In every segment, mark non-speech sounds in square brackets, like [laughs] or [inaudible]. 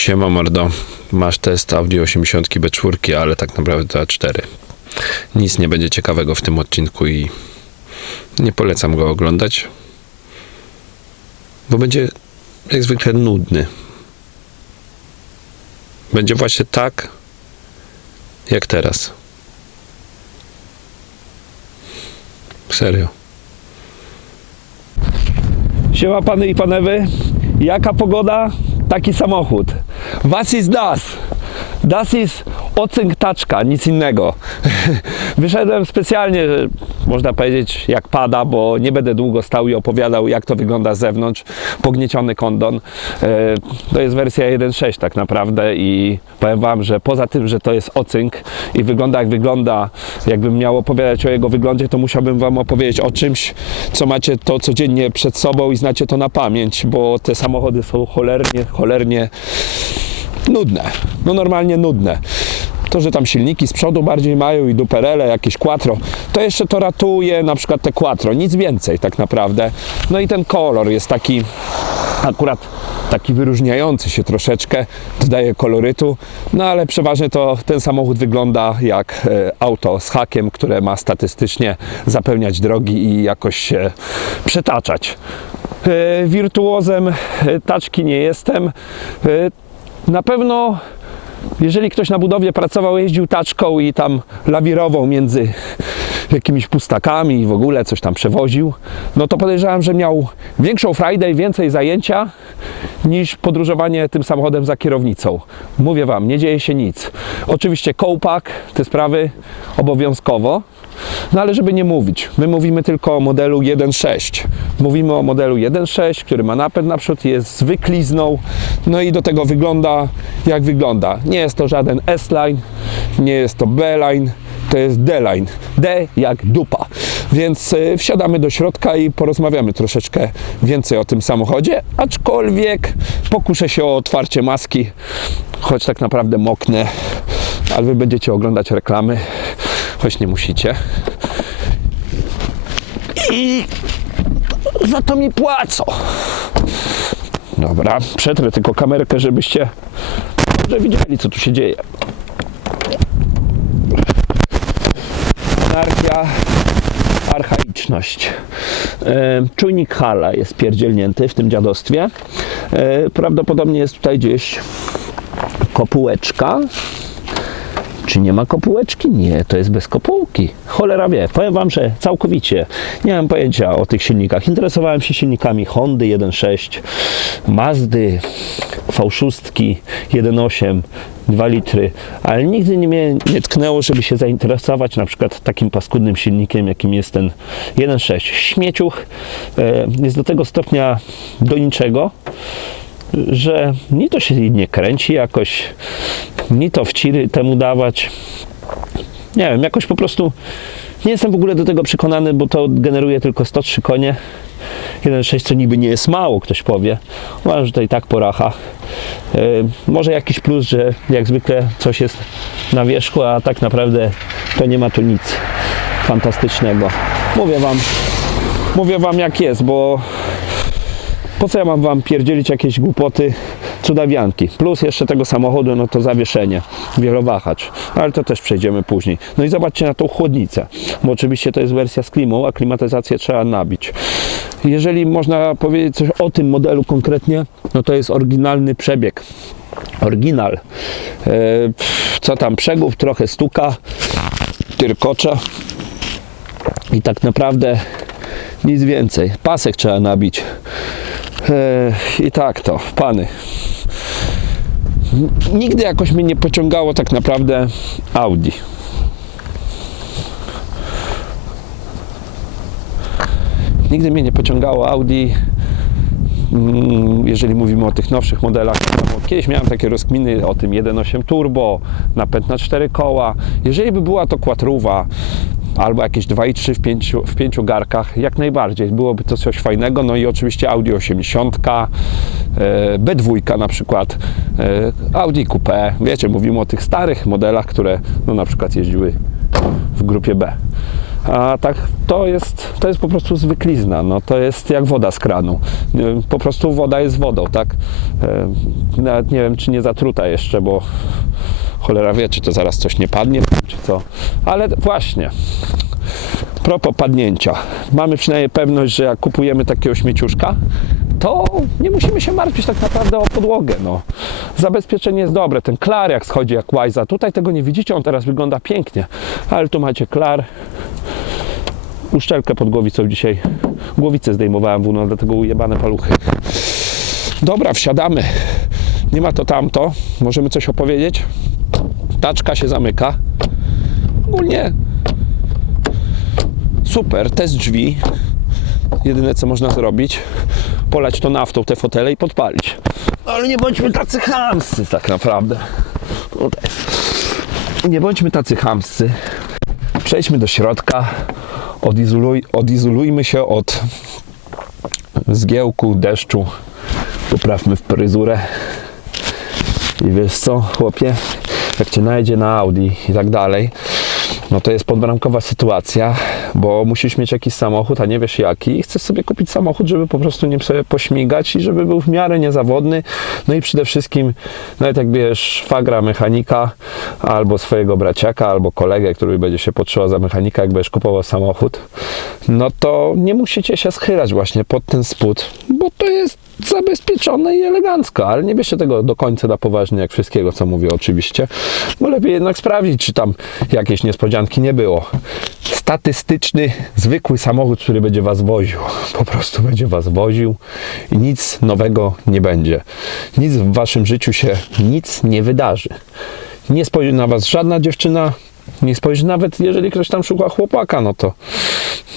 Siema mordo, masz test Audi 80 B4, ale tak naprawdę to A4. Nic nie będzie ciekawego w tym odcinku i nie polecam go oglądać, bo będzie jak zwykle nudny. Będzie właśnie tak, jak teraz. Serio. Siema pany i panewy, jaka pogoda, taki samochód. Was ist das? Das ist ocynk taczka, nic innego. [laughs] Wyszedłem specjalnie, można powiedzieć jak pada, bo nie będę długo stał i opowiadał jak to wygląda z zewnątrz. Pognieciony kondon. E, To jest wersja 1.6 tak naprawdę i powiem wam, że poza tym, że to jest ocynk i wygląda jak wygląda, jakbym miał opowiadać o jego wyglądzie, to musiałbym wam opowiedzieć o czymś, co macie to codziennie przed sobą i znacie to na pamięć, bo te samochody są cholernie, cholernie nudne. No normalnie nudne. To, że tam silniki z przodu bardziej mają i duperele, jakieś quattro, to jeszcze to ratuje na przykład te quattro, nic więcej tak naprawdę. No i ten kolor jest taki akurat taki wyróżniający się troszeczkę, dodaje kolorytu, no ale przeważnie to ten samochód wygląda jak e, auto z hakiem, które ma statystycznie zapełniać drogi i jakoś się przetaczać. E, Wirtuozem e, taczki nie jestem. Na pewno jeżeli ktoś na budowie pracował, jeździł taczką i tam lawirował między jakimiś pustakami i w ogóle coś tam przewoził, no to podejrzewam, że miał większą frajdę i więcej zajęcia niż podróżowanie tym samochodem za kierownicą. Mówię Wam, nie dzieje się nic. Oczywiście kołpak, te sprawy obowiązkowo, no ale żeby nie mówić, my mówimy tylko o modelu 1.6. Mówimy o modelu 1.6, który ma napęd naprzód, jest z wyklizną, no i do tego wygląda jak wygląda. Nie jest to żaden S-Line, nie jest to B-Line, to jest D-Line. D jak dupa. Więc y, wsiadamy do środka i porozmawiamy troszeczkę więcej o tym samochodzie, aczkolwiek pokuszę się o otwarcie maski, choć tak naprawdę moknę, ale wy będziecie oglądać reklamy, choć nie musicie. I za to mi płacą. Dobra, przetrę tylko kamerkę, żebyście dobrze widzieli, co tu się dzieje. Anarchia, archaiczność. E, Czujnik Hala jest pierdzielnięty w tym dziadostwie. E, Prawdopodobnie jest tutaj gdzieś kopułeczka. Czy nie ma kopułeczki? Nie, to jest bez kopułki. Cholera wie. Powiem Wam, że całkowicie nie mam pojęcia o tych silnikach. Interesowałem się silnikami Hondy 1.6, Mazdy V6 1.8, 2 litry, ale nigdy nie mnie nie tknęło, żeby się zainteresować na przykład takim paskudnym silnikiem, jakim jest ten 1.6. Śmieciuch e, jest do tego stopnia do niczego, że ni to się nie kręci jakoś, ni to wciry temu dawać. Nie wiem, jakoś po prostu nie jestem w ogóle do tego przekonany, bo to generuje tylko 103 konie. 1.6 co niby nie jest mało, ktoś powie. Uważam, że to i tak poracha. Yy, może jakiś plus, że jak zwykle coś jest na wierzchu, a tak naprawdę to nie ma tu nic fantastycznego. Mówię wam, mówię wam jak jest, bo po co ja mam wam pierdzielić jakieś głupoty, cudawianki. Plus jeszcze tego samochodu, no to zawieszenie, wielowahacz, ale to też przejdziemy później. No i zobaczcie na tą chłodnicę, bo oczywiście to jest wersja z klimą, a klimatyzację trzeba nabić. Jeżeli można powiedzieć coś o tym modelu konkretnie, no to jest oryginalny przebieg. Oryginal. E, co tam, przegub trochę stuka, tyrkocze i tak naprawdę nic więcej. Pasek trzeba nabić. E, I tak to, pany. Nigdy jakoś mnie nie pociągało tak naprawdę Audi. Nigdy mnie nie pociągało Audi, mm, jeżeli mówimy o tych nowszych modelach. Kiedyś miałem takie rozkminy o tym 1.8 turbo, napęd na 4 koła. Jeżeli by była to quattruwa, albo jakieś 2,3 w pięciu, w pięciu garkach, jak najbardziej. Byłoby to coś fajnego. No i oczywiście Audi 80, e, B2 na przykład, e, Audi Coupe. Wiecie, mówimy o tych starych modelach, które no, na przykład jeździły w grupie B. A tak to jest, to jest po prostu zwyklizna. No, to jest jak woda z kranu. Po prostu woda jest wodą, tak? E, Nawet nie wiem, czy nie zatruta jeszcze, bo cholera wie, czy to zaraz coś nie padnie, co. Ale właśnie. Propos padnięcia. Mamy przynajmniej pewność, że jak kupujemy takiego śmieciuszka, to nie musimy się martwić tak naprawdę o podłogę. No. Zabezpieczenie jest dobre. Ten klar jak schodzi jak łajza. Tutaj tego nie widzicie, on teraz wygląda pięknie. Ale tu macie klar. Uszczelkę pod głowicą dzisiaj. Głowicę zdejmowałem w no, dlatego ujebane paluchy. Dobra, wsiadamy. Nie ma to tamto. Możemy coś opowiedzieć. Taczka się zamyka. Ogólnie super, test drzwi. Jedyne co można zrobić, polać to naftą te fotele i podpalić. Ale nie bądźmy tacy chamscy tak naprawdę. Tutaj. Nie bądźmy tacy chamscy. Przejdźmy do środka. Odizoluj, odizolujmy się od zgiełku, deszczu. Poprawmy w fryzurę. I wiesz co, chłopie, jak cię najdzie na Audi i tak dalej, no to jest podbramkowa sytuacja, bo musisz mieć jakiś samochód, a nie wiesz jaki. I chcesz sobie kupić samochód, żeby po prostu nim sobie pośmigać i żeby był w miarę niezawodny, no i przede wszystkim nawet jak bierzesz szwagra mechanika albo swojego braciaka, albo kolegę, który będzie się potrzebował za mechanika, jak będziesz kupował samochód, no to nie musicie się schylać właśnie pod ten spód, bo to jest zabezpieczone i elegancko, ale nie bierzcie tego do końca na poważnie, jak wszystkiego, co mówię oczywiście, bo lepiej jednak sprawdzić, czy tam jakieś niespodzianki nie było. Statystyczny, zwykły samochód, który będzie Was woził, po prostu będzie Was woził i nic nowego nie będzie. Nic w Waszym życiu się, nic nie wydarzy. Nie spojrzy na Was żadna dziewczyna, nie spojrzy nawet, jeżeli ktoś tam szuka chłopaka, no to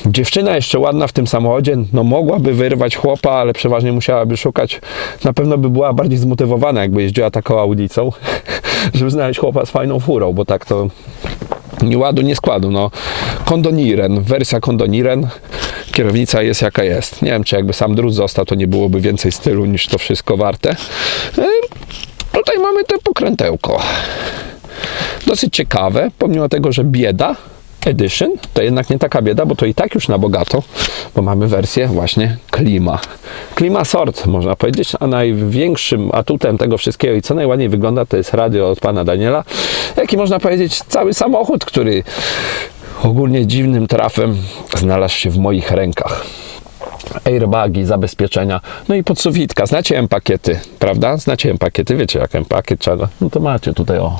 dziewczyna jeszcze ładna w tym samochodzie, no mogłaby wyrwać chłopa, ale przeważnie musiałaby szukać, na pewno by była bardziej zmotywowana, jakby jeździła taką audicą, [laughs] żeby znaleźć chłopa z fajną furą, bo tak to ładu, nie składu, no. Kondoniren, wersja Kondoniren, kierownica jest jaka jest. Nie wiem, czy jakby sam drut został, to nie byłoby więcej stylu niż to wszystko warte. E, Tutaj mamy te pokrętełko dosyć ciekawe, pomimo tego, że bieda Edition to jednak nie taka bieda, bo to i tak już na bogato, bo mamy wersję właśnie klima. Klima sort, można powiedzieć, a największym atutem tego wszystkiego i co najładniej wygląda, to jest radio od pana Daniela, jak i można powiedzieć cały samochód, który ogólnie dziwnym trafem znalazł się w moich rękach airbagi, zabezpieczenia, no i podsuwitka. Znacie M-pakiety, prawda? Znacie M-pakiety, wiecie jak M-pakiet trzeba. No to macie tutaj o.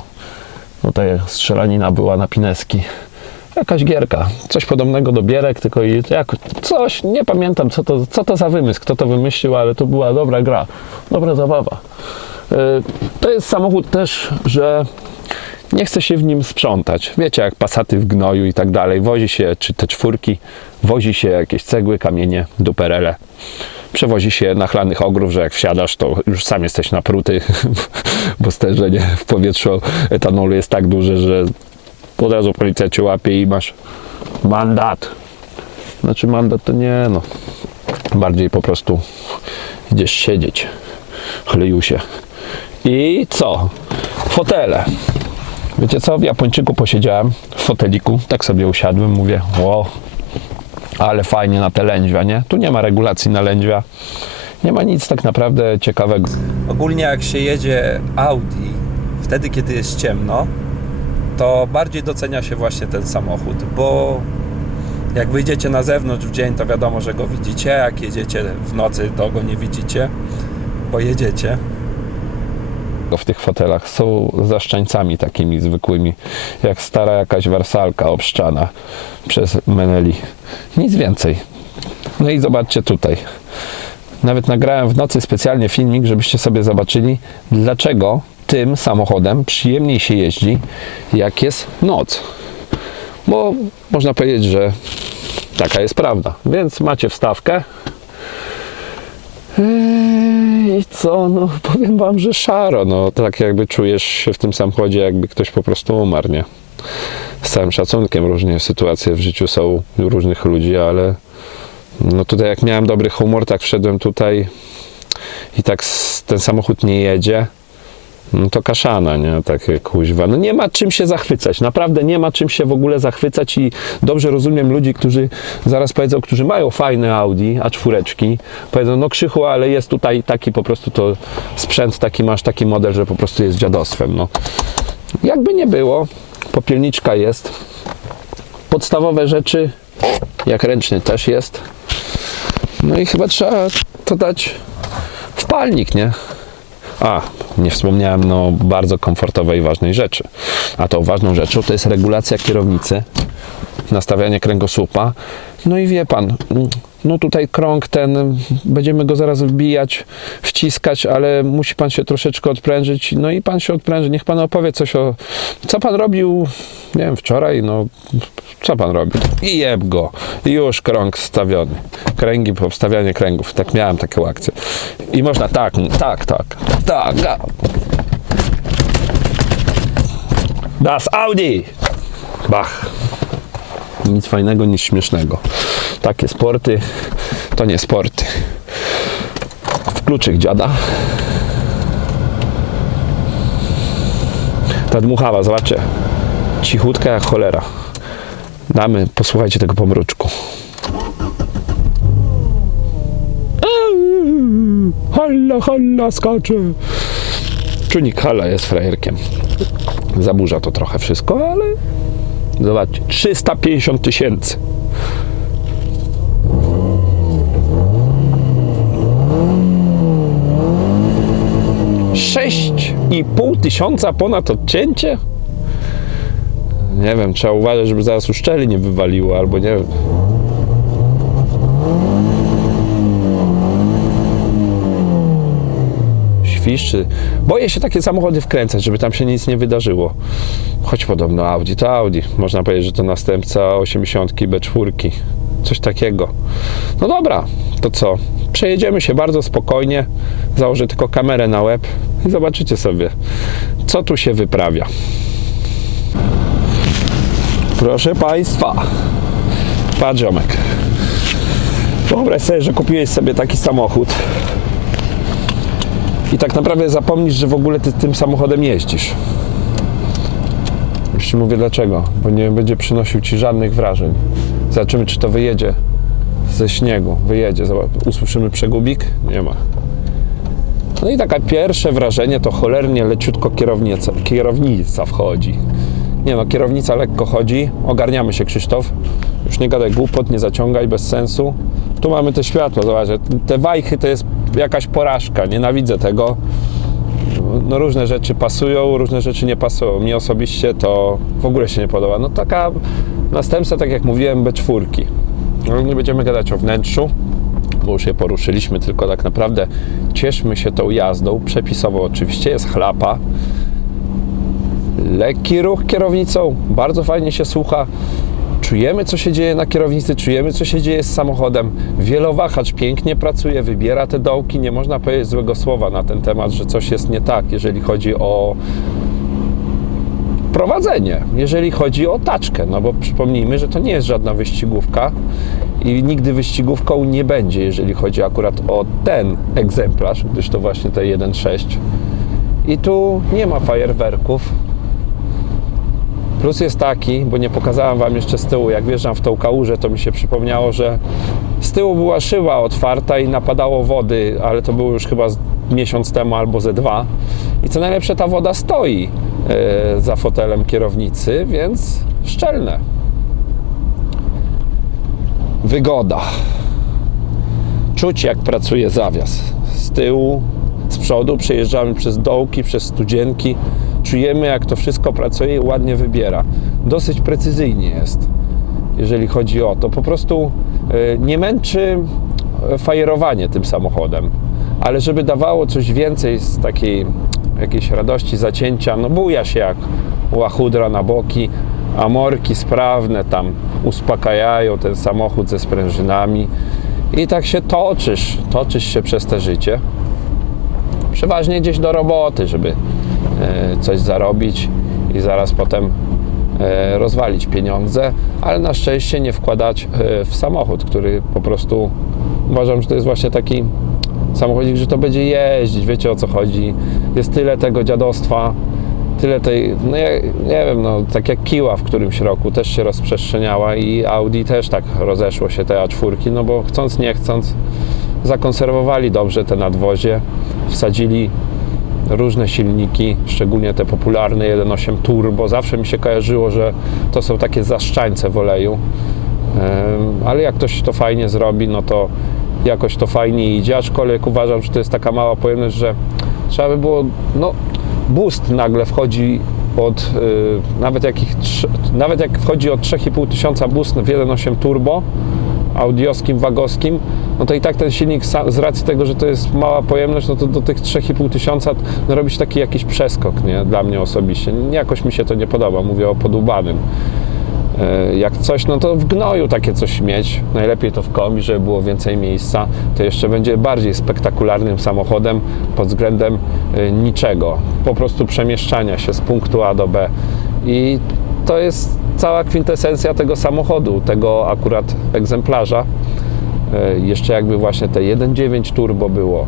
Tutaj strzelanina była na pineski. Jakaś gierka, coś podobnego do bierek, tylko i jak coś, nie pamiętam co to, co to za wymysł, kto to wymyślił, ale to była dobra gra, dobra zabawa. Yy, To jest samochód też, że nie chce się w nim sprzątać. Wiecie, jak pasaty w gnoju i tak dalej. Wozi się, czy te czwórki, wozi się jakieś cegły, kamienie, duperele. Przewozi się nachlanych ogrów, że jak wsiadasz, to już sam jesteś napruty, [laughs] bo stężenie w powietrzu etanolu jest tak duże, że od razu policja cię łapie i masz mandat. Znaczy mandat to nie, no. Bardziej po prostu idziesz siedzieć. Chleju się. I co? Fotele. Wiecie co, w Japończyku posiedziałem w foteliku, tak sobie usiadłem, mówię, wow, ale fajnie na te lędźwia, nie? Tu nie ma regulacji na lędźwia, nie ma nic tak naprawdę ciekawego. Ogólnie jak się jedzie Audi, wtedy kiedy jest ciemno, to bardziej docenia się właśnie ten samochód, bo jak wyjdziecie na zewnątrz w dzień, to wiadomo, że go widzicie, jak jedziecie w nocy, to go nie widzicie, bo jedziecie. w tych fotelach są zaszczańcami takimi zwykłymi, jak stara jakaś wersalka obszczana przez Meneli. Nic więcej. No i zobaczcie tutaj. Nawet nagrałem w nocy specjalnie filmik, żebyście sobie zobaczyli, dlaczego tym samochodem przyjemniej się jeździ, jak jest noc. Bo można powiedzieć, że taka jest prawda. Więc macie wstawkę, Eee, I co, no powiem wam, że szaro, no tak jakby czujesz się w tym samochodzie, jakby ktoś po prostu umarł, nie? Z całym szacunkiem, różnie sytuacje w życiu są różnych ludzi, ale no tutaj jak miałem dobry humor, tak wszedłem tutaj i tak ten samochód nie jedzie, No to kaszana, nie? Takie kuźwa. No nie ma czym się zachwycać. Naprawdę nie ma czym się w ogóle zachwycać i dobrze rozumiem ludzi, którzy zaraz powiedzą, którzy mają fajne Audi, a czwóreczki. Powiedzą, no krzychu, ale jest tutaj taki po prostu to sprzęt, taki masz taki model, że po prostu jest dziadostwem. No. Jakby nie było, popielniczka jest. Podstawowe rzeczy, jak ręczny też jest. No i chyba trzeba to dać w palnik, nie? A, nie wspomniałem no bardzo komfortowej i ważnej rzeczy. A tą ważną rzeczą to jest regulacja kierownicy, nastawianie kręgosłupa. No i wie pan, no tutaj krąg ten, będziemy go zaraz wbijać, wciskać, ale musi pan się troszeczkę odprężyć. No i pan się odpręży. Niech pan opowie coś o. Co pan robił, nie wiem, wczoraj? No, co pan robi? I jeb go. Już krąg stawiony. Kręgi, powstawianie kręgów. Tak miałem taką akcję. I można tak, tak, tak, tak. Das Audi! Bach. Nic fajnego, nic śmiesznego. Takie sporty to nie sporty. W kluczyk dziada. Ta dmuchawa, zobaczcie. Cichutka jak cholera. Damy, posłuchajcie tego pomruczku. Halla, halla, skacze. Czujnik halla jest frajerkiem. Zaburza to trochę wszystko, ale zobaczcie, 350 tysięcy. Sześć i pół tysiąca ponad odcięcie? Nie wiem, trzeba uważać, żeby zaraz uszczeli nie wywaliło, albo nie wiem. Boję się takie samochody wkręcać, żeby tam się nic nie wydarzyło. Choć podobno Audi to Audi. Można powiedzieć, że to następca 80 B4. Coś takiego. No dobra, to co? Przejedziemy się bardzo spokojnie. Założę tylko kamerę na łeb i zobaczycie sobie, co tu się wyprawia. Proszę Państwa, patrz ziomek. Wyobraź sobie, że kupiłeś sobie taki samochód i tak naprawdę zapomnisz, że w ogóle ty tym samochodem jeździsz. Już ci mówię dlaczego, bo nie będzie przynosił ci żadnych wrażeń. Zobaczymy, czy to wyjedzie ze śniegu. Wyjedzie, zobacz, usłyszymy przegubik? Nie ma. No i takie pierwsze wrażenie to cholernie leciutko kierownica, kierownica wchodzi. Nie no, kierownica lekko chodzi. Ogarniamy się, Krzysztof. Już nie gadaj głupot, nie zaciągaj, bez sensu. Tu mamy te światło, zobacz, te wajchy to jest jakaś porażka, nienawidzę tego. No różne rzeczy pasują, różne rzeczy nie pasują. Mnie osobiście to w ogóle się nie podoba. No taka następca, tak jak mówiłem, B4. No, nie będziemy gadać o wnętrzu, bo już je poruszyliśmy, tylko tak naprawdę cieszmy się tą jazdą. Przepisowo oczywiście jest chlapa. Lekki ruch kierownicą, bardzo fajnie się słucha. Czujemy, co się dzieje na kierownicy, czujemy, co się dzieje z samochodem. Wielowahacz pięknie pracuje, wybiera te dołki. Nie można powiedzieć złego słowa na ten temat, że coś jest nie tak, jeżeli chodzi o prowadzenie, jeżeli chodzi o taczkę. No bo przypomnijmy, że to nie jest żadna wyścigówka i nigdy wyścigówką nie będzie, jeżeli chodzi akurat o ten egzemplarz, gdyż to właśnie te 1.6. I tu nie ma fajerwerków, Plus jest taki, bo nie pokazałem Wam jeszcze z tyłu, jak wjeżdżam w tą kałużę, to mi się przypomniało, że z tyłu była szyba otwarta i napadało wody, ale to było już chyba miesiąc temu albo ze dwa. I co najlepsze, ta woda stoi e, za fotelem kierownicy, więc szczelne. Wygoda. Czuć jak pracuje zawias. Z tyłu, z przodu przejeżdżamy przez dołki, przez studzienki. Czujemy jak to wszystko pracuje i ładnie wybiera. Dosyć precyzyjnie jest, jeżeli chodzi o to. Po prostu e, nie męczy e, fajerowanie tym samochodem, ale żeby dawało coś więcej z takiej jakiejś radości zacięcia, no buja się jak łachudra na boki, amorki sprawne tam uspokajają ten samochód ze sprężynami i tak się toczysz, toczysz się przez te życie przeważnie gdzieś do roboty, żeby coś zarobić i zaraz potem e, rozwalić pieniądze, ale na szczęście nie wkładać e, w samochód, który po prostu uważam, że to jest właśnie taki samochodzik, że to będzie jeździć, wiecie o co chodzi. Jest tyle tego dziadostwa, tyle tej, no ja, nie wiem, no tak jak Kiła w którymś roku też się rozprzestrzeniała i Audi też tak rozeszło się te A4, no bo chcąc nie chcąc zakonserwowali dobrze te nadwozie, wsadzili różne silniki, szczególnie te popularne 1.8 turbo. Zawsze mi się kojarzyło, że to są takie zaszczańce w oleju. Ale jak ktoś to fajnie zrobi, no to jakoś to fajnie idzie, aczkolwiek uważam, że to jest taka mała pojemność, że trzeba by było, no boost nagle wchodzi od, y, nawet, jakich, nawet jak wchodzi od 3,5 tysiąca boost w 1.8 turbo, audiowskim, wagowskim, no to i tak ten silnik z racji tego, że to jest mała pojemność, no to do tych 3,5 tysiąca no taki jakiś przeskok, nie? Dla mnie osobiście. Jakoś mi się to nie podoba, mówię o podłubanym. E, Jak coś, no to w gnoju takie coś mieć. Najlepiej to w kombi, żeby było więcej miejsca. To jeszcze będzie bardziej spektakularnym samochodem pod względem e, niczego. Po prostu przemieszczania się z punktu A do B. I to jest cała kwintesencja tego samochodu, tego akurat egzemplarza. E, Jeszcze jakby właśnie te 1.9 turbo było,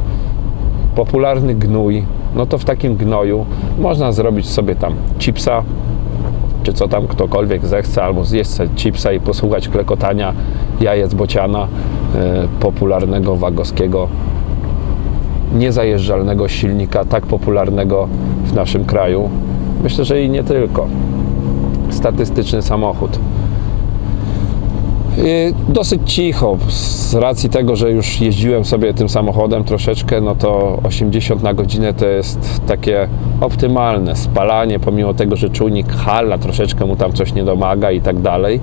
popularny gnój, no to w takim gnoju można zrobić sobie tam chipsa, czy co tam ktokolwiek zechce, albo zjeść chipsa i posłuchać klekotania jajec bociana e, popularnego wagowskiego niezajeżdżalnego silnika, tak popularnego w naszym kraju. Myślę, że i nie tylko. Statystyczny samochód. Dosyć cicho, z racji tego, że już jeździłem sobie tym samochodem troszeczkę, no to 80 na godzinę to jest takie optymalne spalanie, pomimo tego, że czujnik hala troszeczkę mu tam coś nie domaga i tak dalej.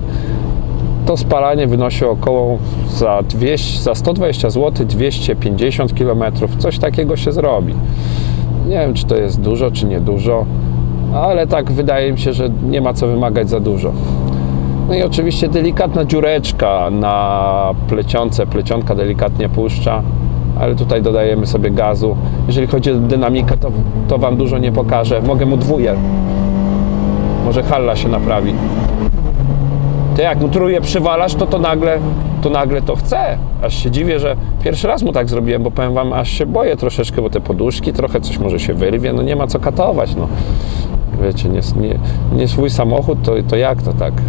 To spalanie wynosi około za, 200, za 120 zł 250 km, coś takiego się zrobi. Nie wiem, czy to jest dużo, czy nie dużo, ale tak wydaje mi się, że nie ma co wymagać za dużo. No i oczywiście delikatna dziureczka na plecionce, plecionka delikatnie puszcza, ale tutaj dodajemy sobie gazu. Jeżeli chodzi o dynamikę, to, to Wam dużo nie pokażę. Mogę mu dwóję. Może halla się naprawi. Ty jak mu trójkę przywalasz, to to nagle, to nagle to chce. Aż się dziwię, że pierwszy raz mu tak zrobiłem, bo powiem Wam, aż się boję troszeczkę, bo te poduszki, trochę coś może się wyrwie, no nie ma co katować, no. Wiecie, nie, nie, nie swój samochód, to, to jak to tak? [laughs]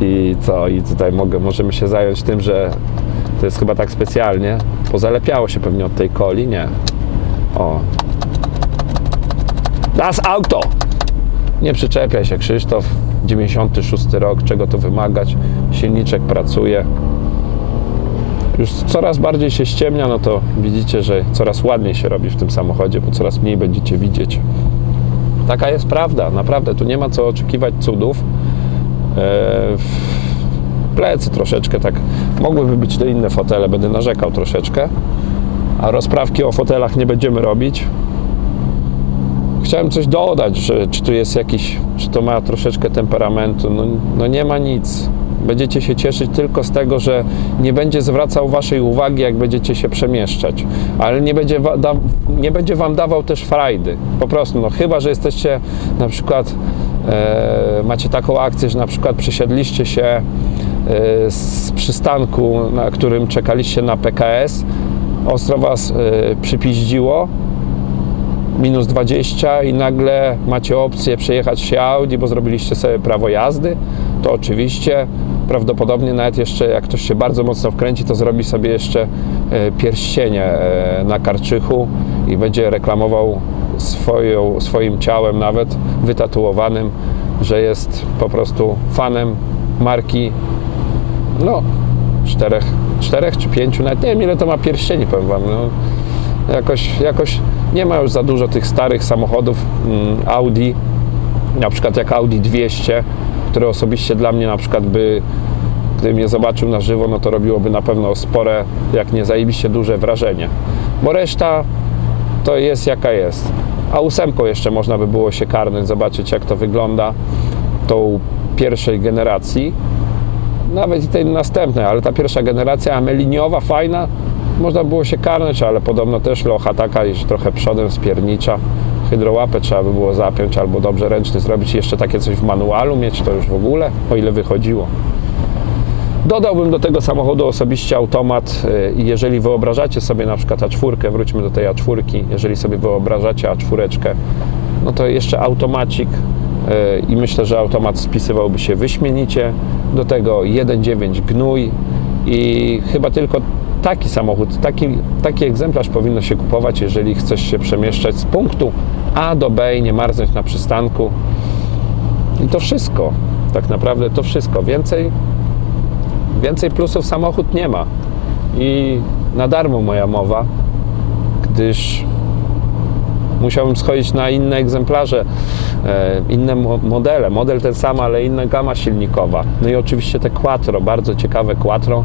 I co? I tutaj mogę, możemy się zająć tym, że to jest chyba tak specjalnie. Pozalepiało się pewnie od tej coli, nie? O. Das Auto! Nie przyczepiaj się, Krzysztof. 96 rok, czego to wymagać? Silniczek pracuje. Już coraz bardziej się ściemnia, no to widzicie, że coraz ładniej się robi w tym samochodzie, bo coraz mniej będziecie widzieć. Taka jest prawda, naprawdę. Tu nie ma co oczekiwać cudów. W- plecy troszeczkę tak. Mogłyby być to inne fotele, będę narzekał troszeczkę. A rozprawki o fotelach nie będziemy robić. Chciałem coś dodać, że czy tu jest jakiś, czy to ma troszeczkę temperamentu. No, no nie ma nic. Będziecie się cieszyć tylko z tego, że nie będzie zwracał waszej uwagi, jak będziecie się przemieszczać, ale nie będzie, da, nie będzie wam dawał też frajdy. Po prostu, no chyba, że jesteście na przykład, e, macie taką akcję, że na przykład przesiedliście się e, z przystanku, na którym czekaliście na PKS, ostro was e, przypiździło, minus 20 i nagle macie opcję przejechać się Audi, bo zrobiliście sobie prawo jazdy, to oczywiście prawdopodobnie nawet jeszcze jak ktoś się bardzo mocno wkręci, to zrobi sobie jeszcze e, pierścienie e, na karczychu i będzie reklamował swoją, swoim ciałem nawet wytatuowanym, że jest po prostu fanem marki no czterech, czterech czy pięciu, nawet nie wiem ile to ma pierścieni, powiem Wam. No, jakoś, jakoś nie ma już za dużo tych starych samochodów mm, Audi, na przykład jak Audi 200, które osobiście dla mnie na przykład by, gdybym je zobaczył na żywo, no to robiłoby na pewno spore, jak nie zajebiście duże wrażenie. Bo reszta to jest jaka jest. A ósemką jeszcze można by było się karnąć, zobaczyć jak to wygląda tą pierwszej generacji nawet i tej następnej, ale ta pierwsza generacja ameliniowa, fajna, można było się karnąć, ale podobno też locha taka, iż trochę przodem spiernicza. Hydrołapę trzeba by było zapiąć albo dobrze ręczny zrobić jeszcze takie coś w manualu mieć, to już w ogóle, o ile wychodziło. Dodałbym do tego samochodu osobiście automat y, jeżeli wyobrażacie sobie na przykład A4, wróćmy do tej A4, jeżeli sobie wyobrażacie A4, no to jeszcze automacik y, i myślę, że automat spisywałby się wyśmienicie. Do tego 1.9 gnój i chyba tylko taki samochód, taki, taki egzemplarz powinno się kupować, jeżeli chcesz się przemieszczać z punktu A do B i nie marznąć na przystanku. I to wszystko. Tak naprawdę to wszystko. Więcej, więcej plusów samochód nie ma. I na darmo moja mowa, gdyż musiałbym schodzić na inne egzemplarze, e, inne mo- modele. Model ten sam, ale inna gama silnikowa. No i oczywiście te Quattro, bardzo ciekawe Quattro,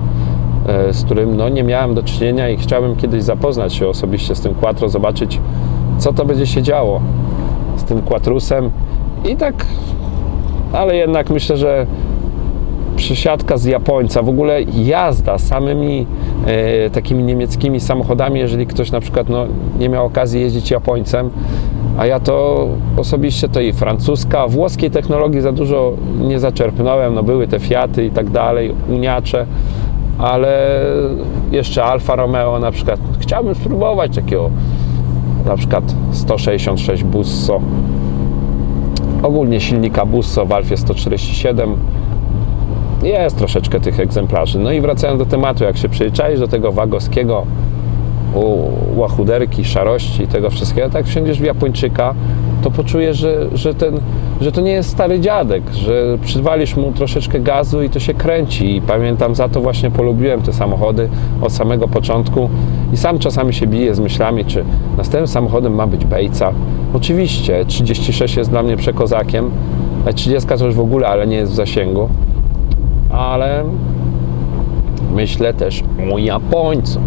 z którym no, nie miałem do czynienia i chciałbym kiedyś zapoznać się osobiście z tym Quattro, zobaczyć co to będzie się działo z tym Quattrusem. I tak, ale jednak myślę, że przesiadka z Japońca, w ogóle jazda samymi e, takimi niemieckimi samochodami, jeżeli ktoś na przykład no, nie miał okazji jeździć Japońcem, a ja to osobiście to i francuska, włoskiej technologii za dużo nie zaczerpnąłem, no były te Fiaty i tak dalej, uniacze, ale jeszcze Alfa Romeo na przykład, chciałbym spróbować takiego na przykład 166 Busso, ogólnie silnika Busso w Alfie 147, jest troszeczkę tych egzemplarzy. No i wracając do tematu, jak się przyzwyczaisz do tego wagowskiego, łachuderki, szarości i tego wszystkiego, tak wsiądziesz w Japończyka, to poczujesz, że, że, ten, że to nie jest stary dziadek, że przywalisz mu troszeczkę gazu i to się kręci. I pamiętam, za to właśnie polubiłem te samochody od samego początku i sam czasami się biję z myślami, czy następnym samochodem ma być Bejca. Oczywiście, 36 jest dla mnie przekozakiem, a 30 to już w ogóle, ale nie jest w zasięgu ale myślę też o Japońcu.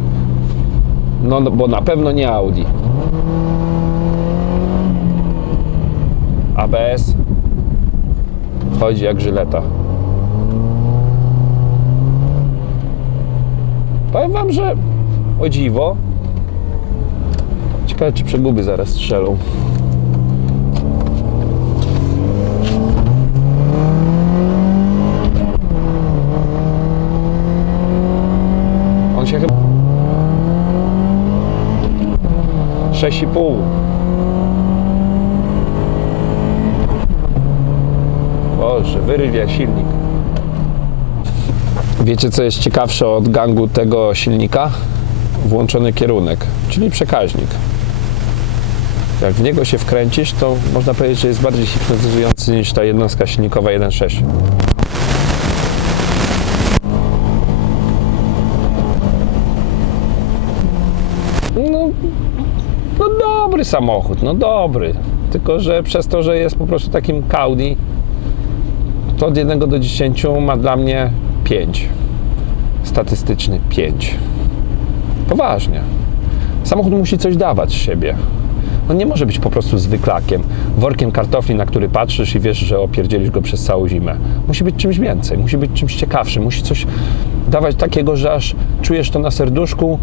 No, no bo na pewno nie Audi. ABS chodzi jak żyleta. Powiem Wam, że o dziwo. Ciekawe, czy przeguby zaraz strzelą. On się chyba... 6,5. Boże, wyrwie silnik. Wiecie, co jest ciekawsze od gangu tego silnika? Włączony kierunek, czyli przekaźnik. Jak w niego się wkręcisz, to można powiedzieć, że jest bardziej hipnotyzujący niż ta jednostka silnikowa 1.6. No, no dobry samochód, no dobry. Tylko, że przez to, że jest po prostu takim Audi, to od 1 do 10 ma dla mnie 5. Statystyczny 5. Poważnie. Samochód musi coś dawać z siebie. On nie może być po prostu zwyklakiem, workiem kartofli, na który patrzysz i wiesz, że opierdzielisz go przez całą zimę. Musi być czymś więcej, musi być czymś ciekawszym, musi coś dawać takiego, że aż czujesz to na serduszku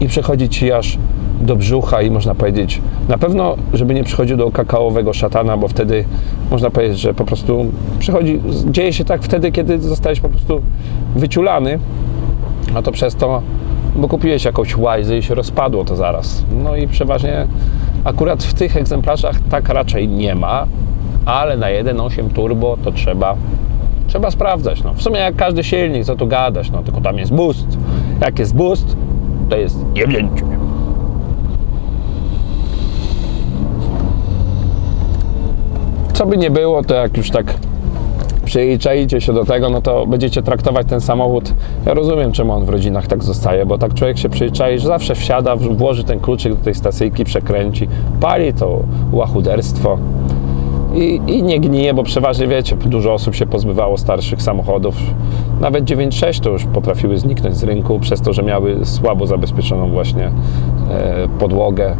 i przechodzi ci aż do brzucha i można powiedzieć, na pewno, żeby nie przychodził do kakaowego szatana, bo wtedy można powiedzieć, że po prostu przychodzi, dzieje się tak wtedy, kiedy zostajesz po prostu wyciulany, a to przez to, bo kupiłeś jakąś łajzę i się rozpadło to zaraz. No i przeważnie akurat w tych egzemplarzach tak raczej nie ma, ale na 1.8 turbo to trzeba trzeba sprawdzać. No. W sumie jak każdy silnik, co tu gadać, no tylko tam jest boost. Jak jest boost, to jest jebnięcie. Co by nie było, to jak już tak przyzwyczaicie się do tego, no to będziecie traktować ten samochód. Ja rozumiem, czemu on w rodzinach tak zostaje, bo tak człowiek się przyzwyczai, że zawsze wsiada, włoży ten kluczyk do tej stacyjki, przekręci, pali to łachuderstwo i, i nie gnije, bo przeważnie wiecie, dużo osób się pozbywało starszych samochodów. Nawet 9.6 to już potrafiły zniknąć z rynku przez to, że miały słabo zabezpieczoną właśnie e, podłogę.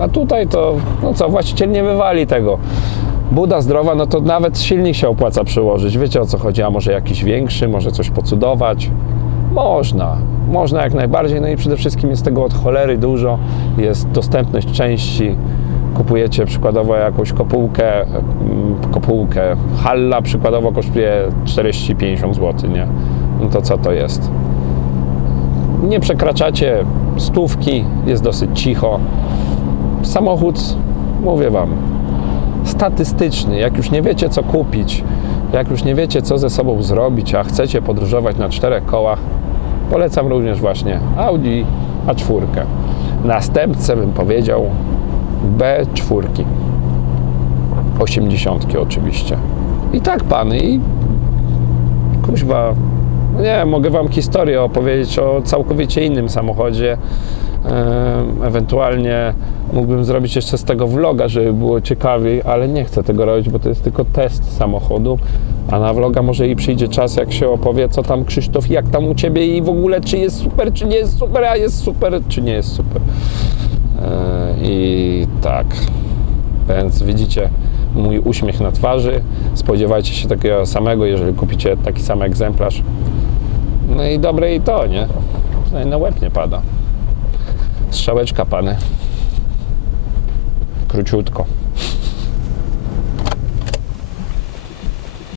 A tutaj to, no co, właściciel nie wywali tego. Buda zdrowa, no to nawet silnik się opłaca przyłożyć. Wiecie o co chodzi, a może jakiś większy, może coś pocudować. Można, można jak najbardziej, no i przede wszystkim jest tego od cholery dużo, jest dostępność części, kupujecie przykładowo jakąś kopułkę, mm, kopułkę, Halla przykładowo kosztuje 40-50 zł, nie? no to co to jest? Nie przekraczacie stówki, jest dosyć cicho. Samochód, mówię Wam, statystyczny. Jak już nie wiecie, co kupić, jak już nie wiecie, co ze sobą zrobić, a chcecie podróżować na czterech kołach, polecam również właśnie Audi A4. Następcę bym powiedział B4. 80 oczywiście. I tak pan, i kuźwa, nie mogę wam historię opowiedzieć o całkowicie innym samochodzie. Ewentualnie mógłbym zrobić jeszcze z tego vloga, żeby było ciekawiej, ale nie chcę tego robić, bo to jest tylko test samochodu. A na vloga może i przyjdzie czas, jak się opowie, co tam Krzysztof, jak tam u ciebie i w ogóle, czy jest super, czy nie jest super, a jest super, czy nie jest super. E, I tak. Więc widzicie mój uśmiech na twarzy. Spodziewajcie się takiego samego, jeżeli kupicie taki sam egzemplarz. No i dobre i to, nie? No i na łeb nie pada. Strzałeczka, pany. Króciutko.